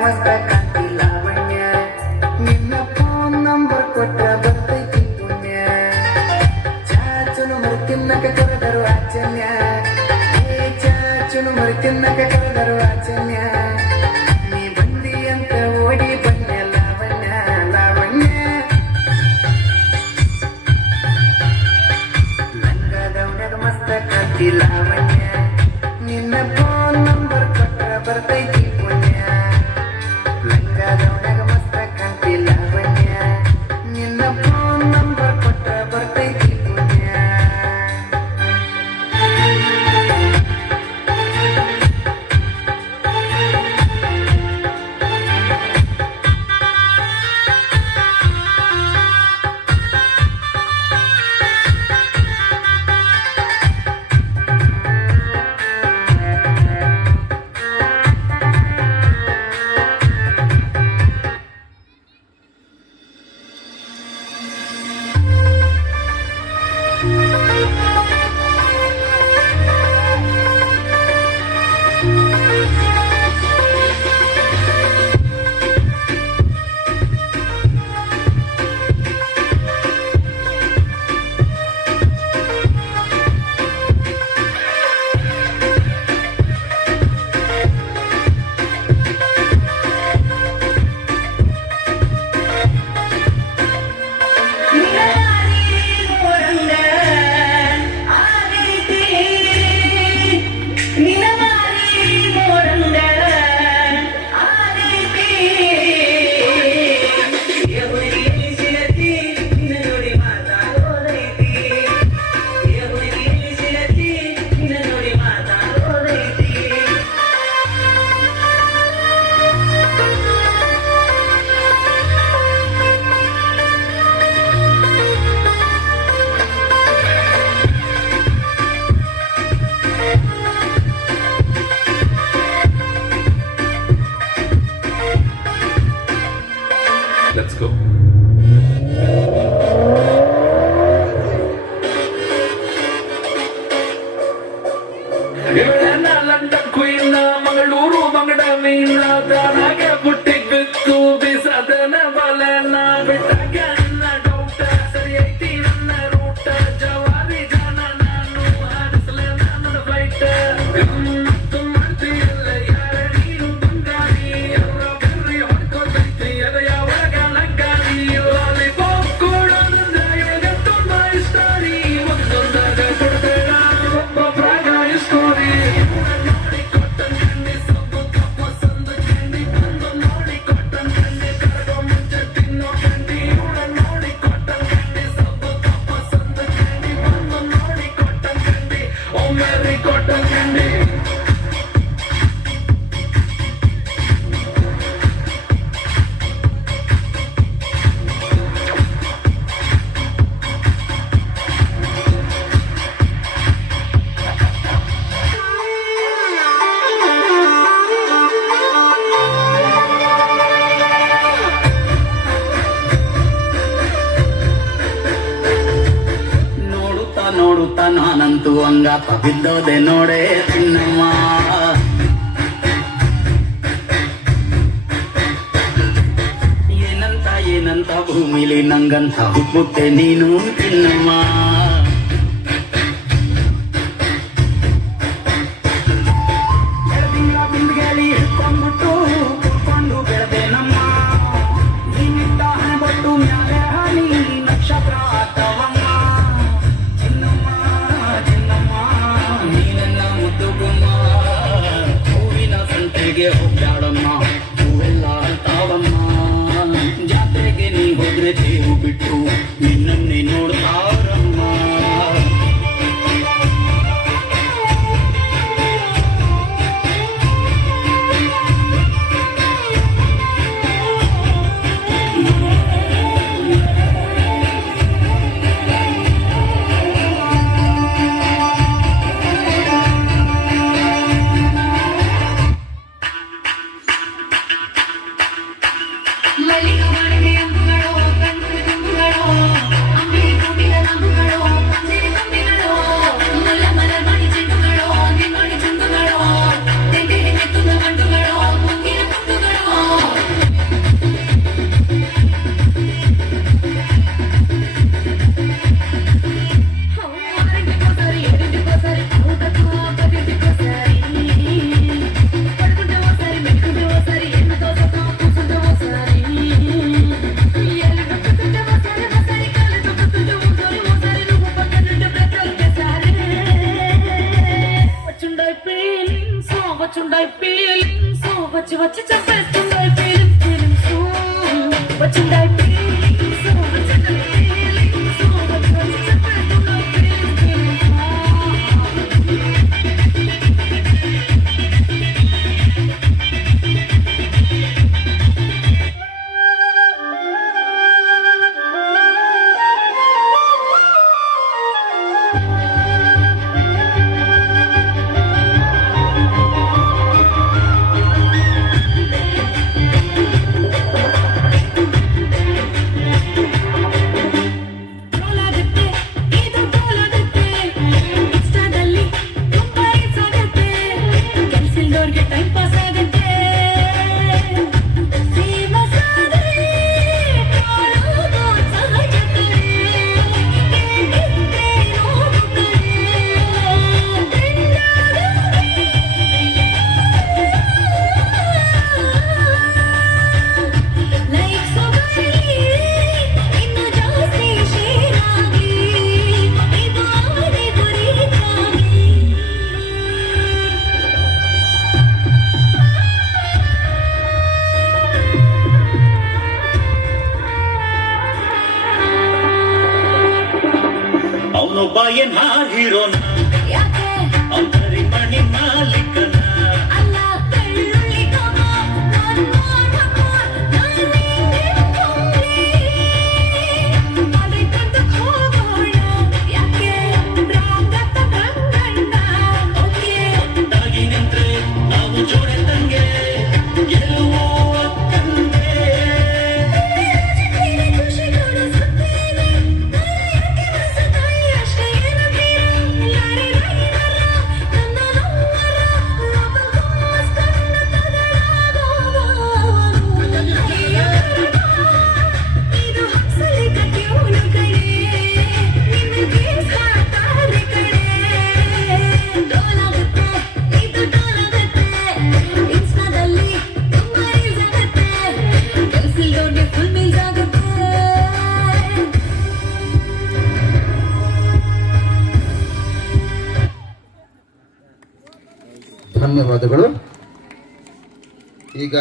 ಮಸ್ತ ಕಾಂತಿ ಲಾವಣ್ಯ ನಿನ್ನ ಫೋನ್ ನಂಬರ್ ಕೊಟ್ಟ ಬರ್ತೈತಿ ಪುಣ್ಯ ಚಾಚುನು ಮರಿ ತಿನ್ನಕ ಕರೆದರು ಆಚನ್ಯ ಚಾಚುನು ಮರಿ ತಿನ್ನಕ ಕರೆದರು ಆಚನ್ಯ ನೀ ಬಂದಿ ಅಂತ ಓಡಿ ಬನ್ಯ ಲಾವಣ್ಯ ಲಾವಣ್ಯ ಲಂಗದವನಗ ಮಸ್ತ ಕಾಂತಿ ಲಾವಣ್ಯ ನಿನ್ನ ಫೋನ್ ನಂಬರ್ ಕೊಟ್ಟ ಬರ್ತೈತಿ ಪುಣ್ಯ ಲಂಗದವನಗ ಮಸ್ತ ಕಾಂತಿ ಲಾವಣ್ಯ ನಿನ್ನ ಫೋನ್ ನಂಬರ್ ಕೊಟ್ಟ ಬರ್ತೈತಿ ಪುಣ್ಯ Let's go. ಇವಳನ್ನ ಲಂಡನ್ ಕ್ವೀನ್ ಮಂಗಳೂರು ಮಂಗಡ ಮೀನ ದಾನಾಗ ಬುಟ್ಟಿಗ್ ಬಿತ್ತು ಬಿಸದನ ಬಲನ ಬಿಟ್ಟಾಗ ನನ್ನ ಡೌಟ ಸರಿ ಐತಿ ನನ್ನ ರೂಟ ಜವಾರಿ ಜಾನ ನಾನು ಹಾರಿಸಲ ನನ್ನ ಫ್ಲೈಟ್ ಮಾಡ್ತೀಯಲ್ಲ ಯಾರ ನೀನು ಬಂಗಾರಿ ಎಲ್ಲ ಬರ್ರಿ ಹೊಡ್ಕೋತೈತಿ ಅದ ಯಾವಾಗ ಲಗ್ಗಾರಿ ಲಾಲಿಪಾಪ್ ಕೂಡ ನನ್ನ ಇವಾಗ ತುಂಬಾ ಇಷ್ಟ ರೀ ಒಂದೊಂದಾಗ ಕೊಡ್ಬೇಡ ಒಬ್ಬೊಬ್ಬರಾಗ ಇಸ್ಕೋರಿ ನೋಡಿ ಕೊಟ್ಟನ್ ಕಣ್ಣಿ ಸೊಪ್ಪು ಕಪ್ಪು ಸಂದು ಕಂಡಿ ಬಂದು ನೋಡಿ ಕೊಟ್ಟನ್ ಕಣ್ಣಿ ಕರಗೋ ಮುಂಚೆ ತಿನ್ನೋ ಕಂಡಿ ಇವಳ ನೋಡಿ ಕೊಟ್ಟನ್ ಕಣ್ಣಿ ಸೊಪ್ಪು ಕಪ್ಪು ಸಂದು ಕಂಡಿ ಬಂದು ನೋಡಿ ಕೊಟ್ಟನ್ ಕಂಡಿ ಒಮ್ಮೆರಿ ಕೊಟ್ಟನ್ ಕಂಡಿ ನೋಡುತ್ತಾ ನೋಡುತ್ತಾ ನಾನಂತೂ ಅಂಗಾತ ಬಿದ್ದೋದೆ ನೋಡೆ ಚಿನ್ನಮ್ಮ ಏನಂತ ಏನಂತ ಭೂಮಿಲಿ ನಂಗಂತ ಹುಟ್ಟುತ್ತೆ ನೀನು ಚಿನ್ನಮ್ಮ ಬೆಳದಿಂಗಳ ಬಿಂದಿಗೆಯಲ್ಲಿ ಹಿಡ್ಕೊಂಡ್ಬಿಟ್ಟು ಕುತ್ಕೊಂಡು ಬೆಳೆದೆ ನಮ್ಮ ನೀನಿದ್ದ ಹಣಬಟ್ಟು ಮ್ಯಾಲೆ ಹನಿ ನಕ್ಷತ್ರ ಆತವಮ್ಮ ಚಿನ್ನಮ್ಮ ಚಿನ್ನಮ್ಮ ನೀನನ್ನ ಮುದ್ದು ಗುಮ್ಮ ಹೂವಿನ ಸಂತೆಗೆ ಹೋಗ್ಯಾಡಮ್ಮ ಹೂವೆಲ್ಲ ಅಳ್ತಾವಮ್ಮ ಜಾತ್ರೆಗೆ ನೀ ಹೋದ್ರೆ ತೇವು ಬಿಟ್ಟು ನಿನ್ನನ್ನೇ ನೋಡ್ತಾವ್ರಮ್ಮ ಮಲ್ಲಿಕ ಮಾಡಿದೆ ಅಂಬುಗಳು ಕಣ್ಣು ತುಂಬುಗಳು watchunday feelings, వచ్చి చెప్పేస్తుంday feelings, watchunday feelings, వచ్చుంday feelings, వచ్చి చెప్పేస్తుంday feelings. ಬಾಯನ್ ಹೀರೋನ ಅಂತರಿ ಮಣಿ ಮಾಲಿಕನ ಅಲ್ಲ ಬೆಳ್ಳುಳ್ಳಿ ಕಮ ಒಟ್ಟಾಗಿ ನಿಂತ್ರೆ ನಾವು ಜೋಡೆ ತಂಗೆ ಗೆಲುವು ಅಕ್ಕಂದೆ ಧನ್ಯವಾದಗಳು. ಈಗ